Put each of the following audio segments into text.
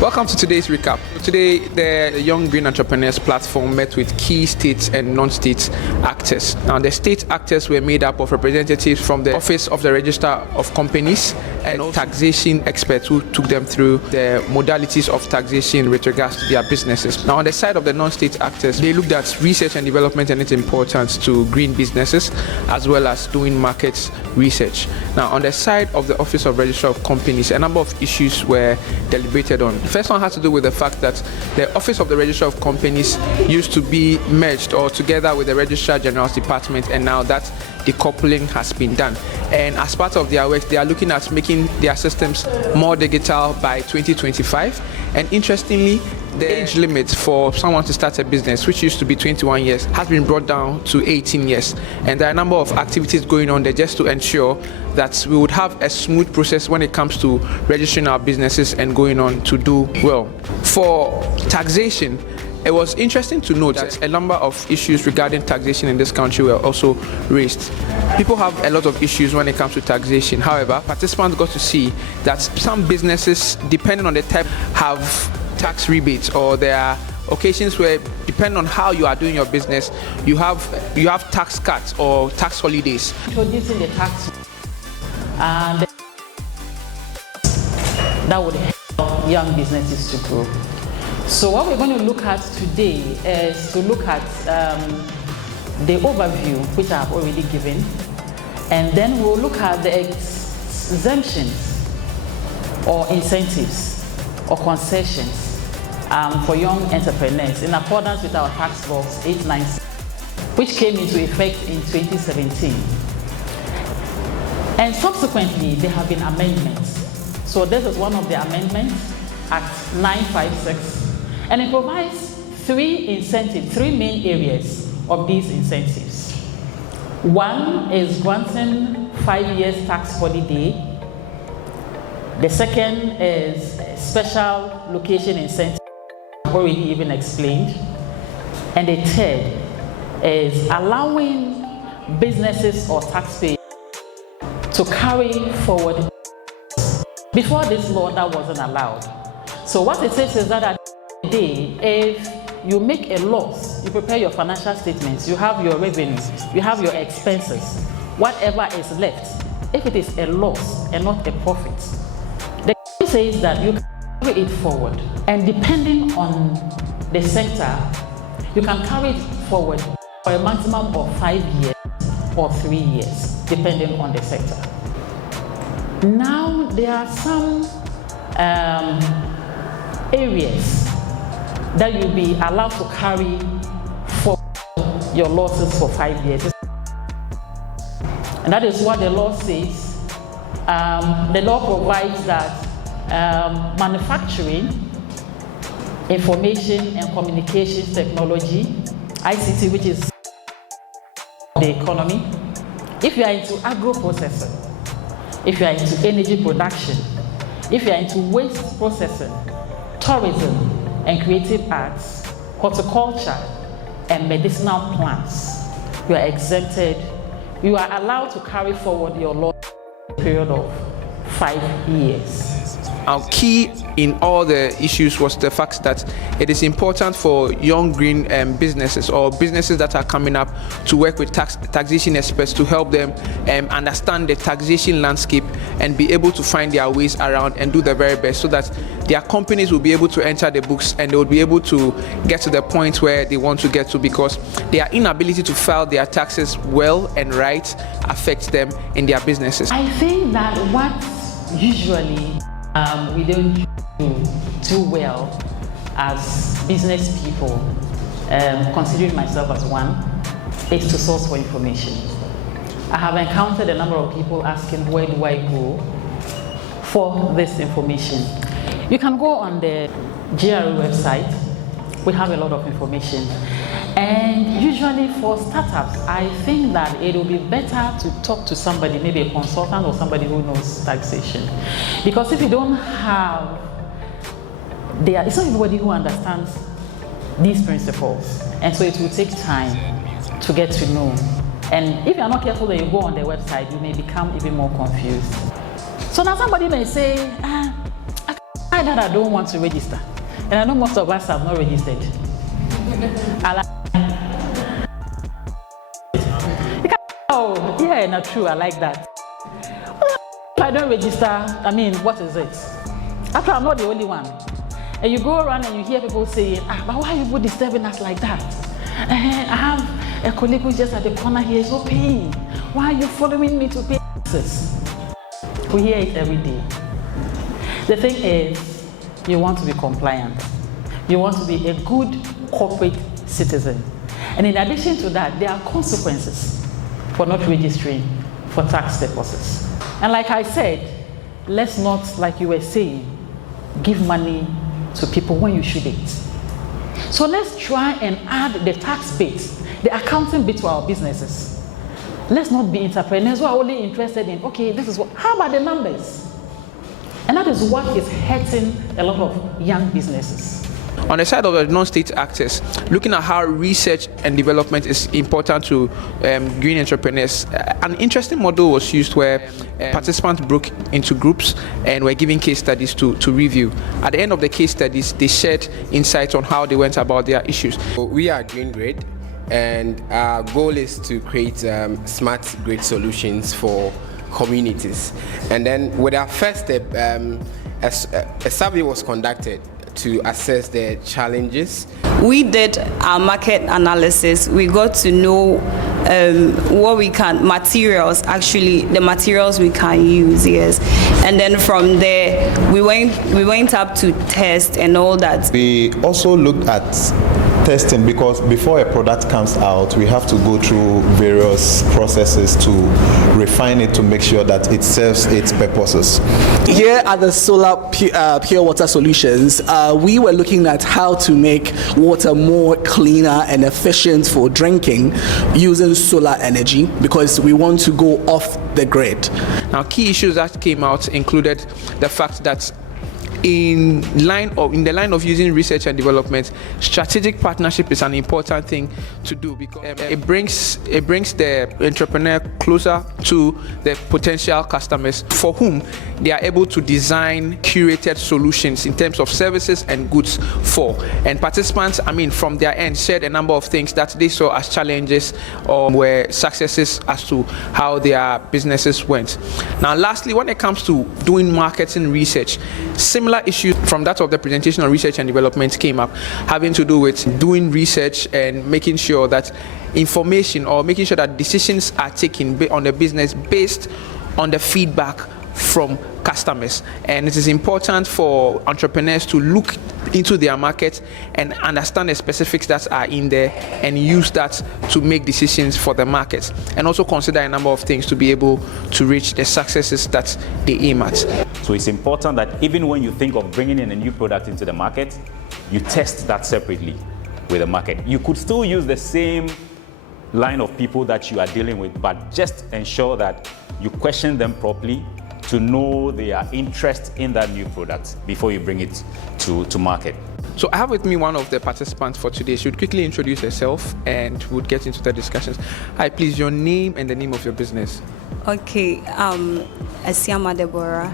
Welcome to today's recap. Today, the Young Green Entrepreneurs platform met with key state and non-state actors. Now, the state actors were made up of representatives from the Office of the Registrar of Companies and taxation experts who took them through the modalities of taxation with regards to their businesses. Now, on the side of the non-state actors, they looked at research and development and its importance to green businesses, as well as doing market research. Now, on the side of the Office of Registrar of Companies, a number of issues were deliberated on. The first one has to do with the fact that the Office of the Registrar of Companies used to be merged or together with the Registrar General's Department, and now that decoupling has been done. And as part of their work, they are looking at making their systems more digital by 2025. And interestingly, the age limit for someone to start a business, which used to be 21 years, has been brought down to 18 years. And there are a number of activities going on there just to ensure that we would have a smooth process when it comes to registering our businesses and going on to do well. For taxation, it was interesting to note that a number of issues regarding taxation in this country were also raised. People have a lot of issues when it comes to taxation. However, participants got to see that some businesses, depending on the type, have tax rebates, or there are occasions where, depending on how you are doing your business, you have tax cuts or tax holidays. Introducing the tax, and that would help young businesses to grow. So what we're going to look at today is to look at the overview, which I have already given, and then we'll look at the exemptions or incentives or concessions for young entrepreneurs in accordance with our tax laws 896, which came into effect in 2017. And subsequently, there have been amendments. So this is one of the amendments, Act 956. And it provides three main areas of these incentives. One is granting 5 years tax holiday. The second is special location incentive, I've already even explained. And the third is allowing businesses or taxpayers to carry forward. Before this law, that wasn't allowed. So what it says is that at day, if you make a loss, you prepare your financial statements, you have your revenues, you have your expenses, whatever is left, if it is a loss and not a profit, the says that you can carry it forward, and depending on the sector, you can carry it forward for a maximum of 5 years or 3 years, depending on the sector. Now there are some areas that you'll be allowed to carry forward your losses for 5 years. And that is what the law says. The law provides that manufacturing, information and communications technology, ICT, which is the economy, if you are into agro-processing, if you are into energy production, if you are into waste processing, tourism and creative arts, horticulture and medicinal plants, you are exempted. You are allowed to carry forward your loss period of 5 years. Our key in all the issues was the fact that it is important for young green businesses or businesses that are coming up to work with taxation experts to help them understand the taxation landscape and be able to find their ways around and do the very best, so that their companies will be able to enter the books and they will be able to get to the point where they want to get to, because their inability to file their taxes well and right affects them in their businesses. I think that what usually we don't do too well as business people, considering myself as one, is to source for information. I have encountered a number of people asking, where do I go for this information? You can go on the GRA website. We have a lot of information. And usually for startups, I think that it will be better to talk to somebody, maybe a consultant or somebody who knows taxation. Because if you don't have, it's not everybody who understands these principles. And so it will take time to get to know. And if you're not careful and you go on their website, you may become even more confused. So now somebody may say, I Why that I don't want to register? And I know most of us have not registered. Oh, yeah, not true. I like that. If I don't register, I mean, what is it? After I'm not the only one. And you go around and you hear people saying, but why are you people disturbing us like that? I have a colleague who's just at the corner here, is not paying. Why are you following me to pay taxes? We hear it every day. The thing is, you want to be compliant. You want to be a good corporate citizen. And in addition to that, there are consequences for not registering for tax purposes. And like I said, let's not, like you were saying, give money to people when you shouldn't. So let's try and add the tax bit, the accounting bit to our businesses. Let's not be entrepreneurs who are only interested in, okay, this is what, how about the numbers? And that is what is hurting a lot of young businesses. On the side of the non-state actors, looking at how research and development is important to green entrepreneurs, an interesting model was used where participants broke into groups and were given case studies to review. At the end of the case studies, they shared insights on how they went about their issues. We are Green Grid, and our goal is to create smart grid solutions for communities. And then with our first step, a survey was conducted to assess the challenges. We did our market analysis. We got to know what we can, the materials we can use, yes. And then from there, we went up to test and all that. We also looked at testing, because before a product comes out, we have to go through various processes to refine it to make sure that it serves its purposes. Here at the Solar Pure Water Solutions, we were looking at how to make water more cleaner and efficient for drinking using solar energy, because we want to go off the grid. Now, key issues that came out included the fact that in the line of using research and development, strategic partnership is an important thing to do, because it brings the entrepreneur closer to the potential customers for whom they are able to design curated solutions in terms of services and goods for. And participants, from their end, shared a number of things that they saw as challenges or were successes as to how their businesses went. Now, lastly, when it comes to doing marketing research, similar issues from that of the presentation on research and development came up, having to do with doing research and making sure that information or making sure that decisions are taken on the business based on the feedback from customers. And it is important for entrepreneurs to look into their market and understand the specifics that are in there and use that to make decisions for the market, and also consider a number of things to be able to reach the successes that they aim at. So it's important that even when you think of bringing in a new product into the market, you test that separately with the market. You could still use the same line of people that you are dealing with, but just ensure that you question them properly to know their interest in that new product before you bring it to market. So I have with me one of the participants for today. She would quickly introduce herself and would get into the discussions. Hi, please, your name and the name of your business. Okay, Asiama Deborah,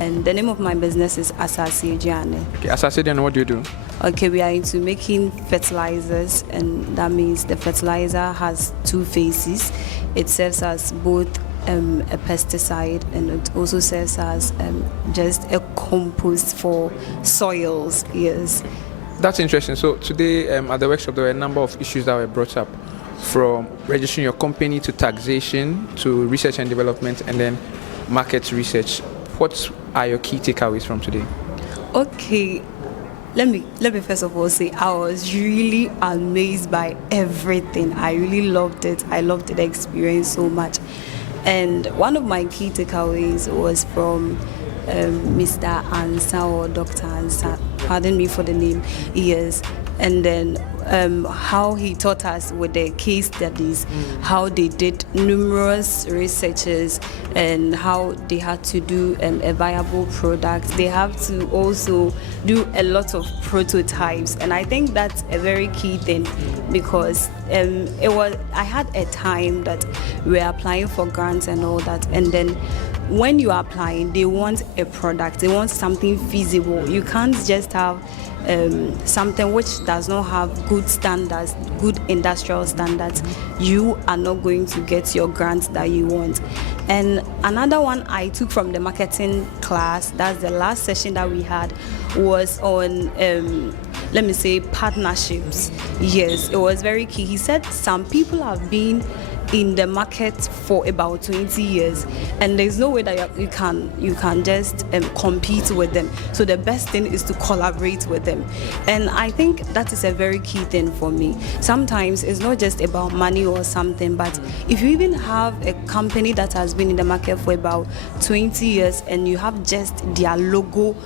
and the name of my business is Asase Giane. Okay, Asase Giane, what do you do? Okay, we are into making fertilizers, and that means the fertilizer has two phases. It serves as both a pesticide, and it also serves as just a compost for soils, yes. That's interesting. So today at the workshop, there were a number of issues that were brought up, from registering your company to taxation to research and development and then market research. What are your key takeaways from today? Okay, let me first of all say I was really amazed by everything. I really loved it. I loved the experience so much. And one of my key takeaways was from Mr. Ansa, or Dr. Ansa, pardon me for the name, yes. And then how he taught us with the case studies, how they did numerous researches and how they had to do a viable product. They have to also do a lot of prototypes, and I think that's a very key thing, because I had a time that we were applying for grants and all that, and then when you are applying, they want a product, they want something feasible. You can't just have something which does not have good standards, good industrial standards. You are not going to get your grants that you want. And another one I took from the marketing class, that's the last session that we had, was on let me say partnerships. Yes, it was very key. He said some people have been in the market for about 20 years, and there's no way that you can just compete with them. So the best thing is to collaborate with them, and I think that is a very key thing for me. Sometimes it's not just about money or something, but if you even have a company that has been in the market for about 20 years and you have just their logo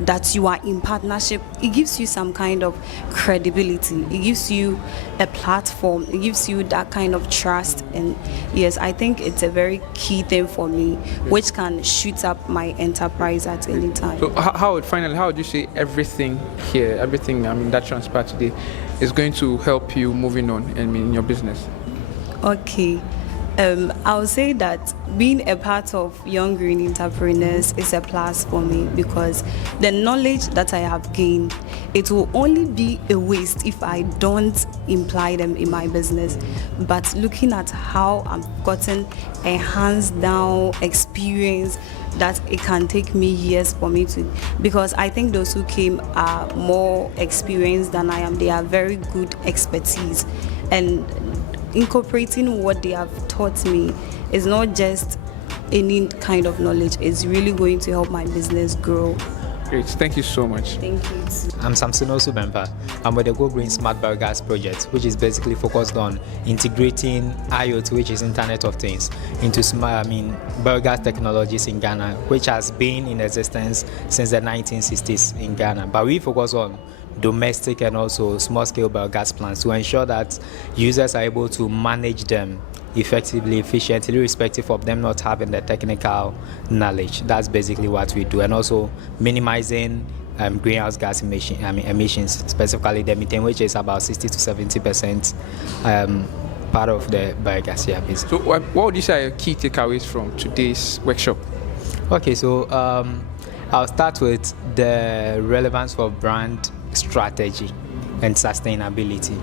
that you are in partnership, it gives you some kind of credibility, it gives you a platform, it gives you that kind of trust. And yes, I think it's a very key thing for me, which can shoot up my enterprise at any time. So how would you say everything here, everything that transpired today is going to help you moving on in your business? Okay. I would say that being a part of Young Green Entrepreneurs is a plus for me, because the knowledge that I have gained, it will only be a waste if I don't imply them in my business. But looking at how I've gotten a hands-down experience, that it can take me years for me to, because I think those who came are more experienced than I am. They are very good expertise, and incorporating what they have taught me is not just any kind of knowledge, it's really going to help my business grow. Great, thank you so much. Thank you. I'm Samson Osubempa. I'm with the Go Green Smart Biogas project, which is basically focused on integrating IoT, which is Internet of Things, into biogas technologies in Ghana, which has been in existence since the 1960s in Ghana. But we focus on domestic and also small-scale biogas plants to ensure that users are able to manage them effectively, efficiently, irrespective of them not having the technical knowledge. That's basically what we do, and also minimizing greenhouse gas emissions, specifically the methane, which is about 60 to 70% part of the biogas here. Basically. So what would you say are your key takeaways from today's workshop? Okay, so I'll start with the relevance of brand strategy and sustainability.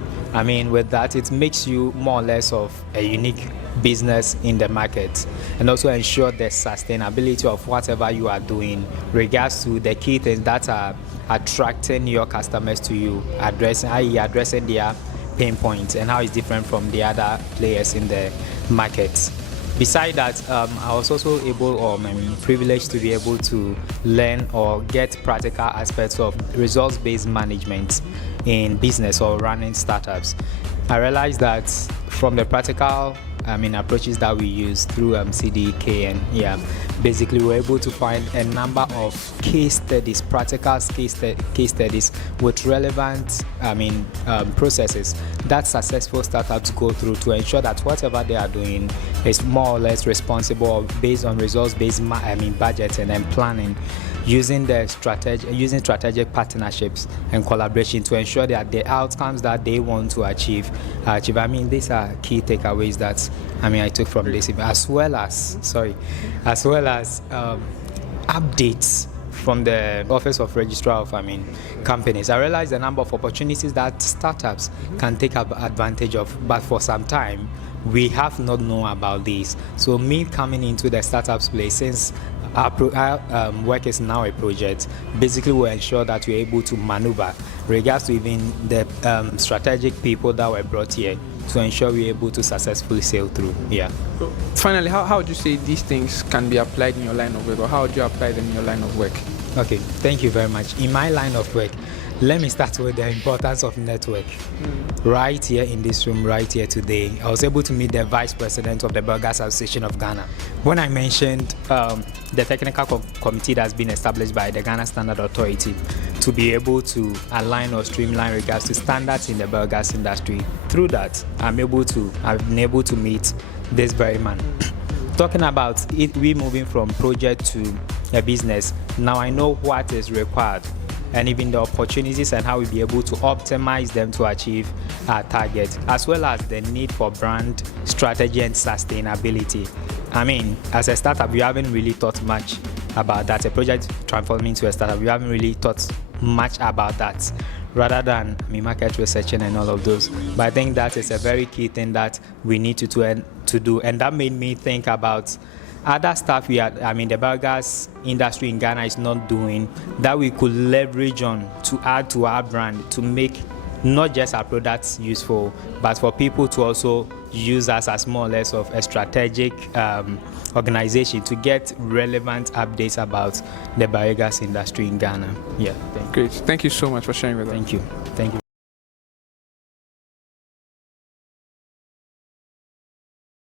With that, it makes you more or less of a unique business in the market, and also ensure the sustainability of whatever you are doing, regards to the key things that are attracting your customers to you, addressing their pain points and how it's different from the other players in the market. Besides that, I was also able, or privileged to be able to learn or get practical aspects of results-based management in business or running startups. I realized that from the practical approaches that we use through CDK, and basically we're able to find a number of case studies, practical case studies with relevant processes that successful startups go through to ensure that whatever they are doing is more or less responsible based on results-based budgeting and planning, using strategic partnerships and collaboration to ensure that the outcomes that they want to achieve. These are key takeaways that I took from this event, as well as updates from the Office of Registrar of Companies. I realized the number of opportunities that startups can take advantage of, but for some time we have not known about these. So me coming into the startups place, since our work is now a project, basically will ensure that we're able to maneuver regards to even the strategic people that were brought here to ensure we're able to successfully sail through. So finally, how would you say these things can be applied in your line of work, or how would you apply them in your line of work? Okay, thank you very much. In my line of work, let me start with the importance of network. Right here in this room, right here today, I was able to meet the Vice President of the Biogas Association of Ghana. When I mentioned the technical committee that's been established by the Ghana Standard Authority to be able to align or streamline regards to standards in the biogas industry, through that, I've been able to meet this very man. Talking about it, we moving from project to a business. Now I know what is required and even the opportunities and how we'll be able to optimize them to achieve our target, as well as the need for brand strategy and sustainability. I mean, as a startup, we haven't really thought much about that. A project transforming into a startup, we haven't really thought much about that, rather than market researching and all of those. But I think that is a very key thing that we need to do, and that made me think about other stuff the biogas industry in Ghana is not doing, that we could leverage on to add to our brand, to make not just our products useful, but for people to also use us as more or less of a strategic organization to get relevant updates about the biogas industry in Ghana. Yeah. Great. Thank you so much for sharing with us. Thank you. Thank you.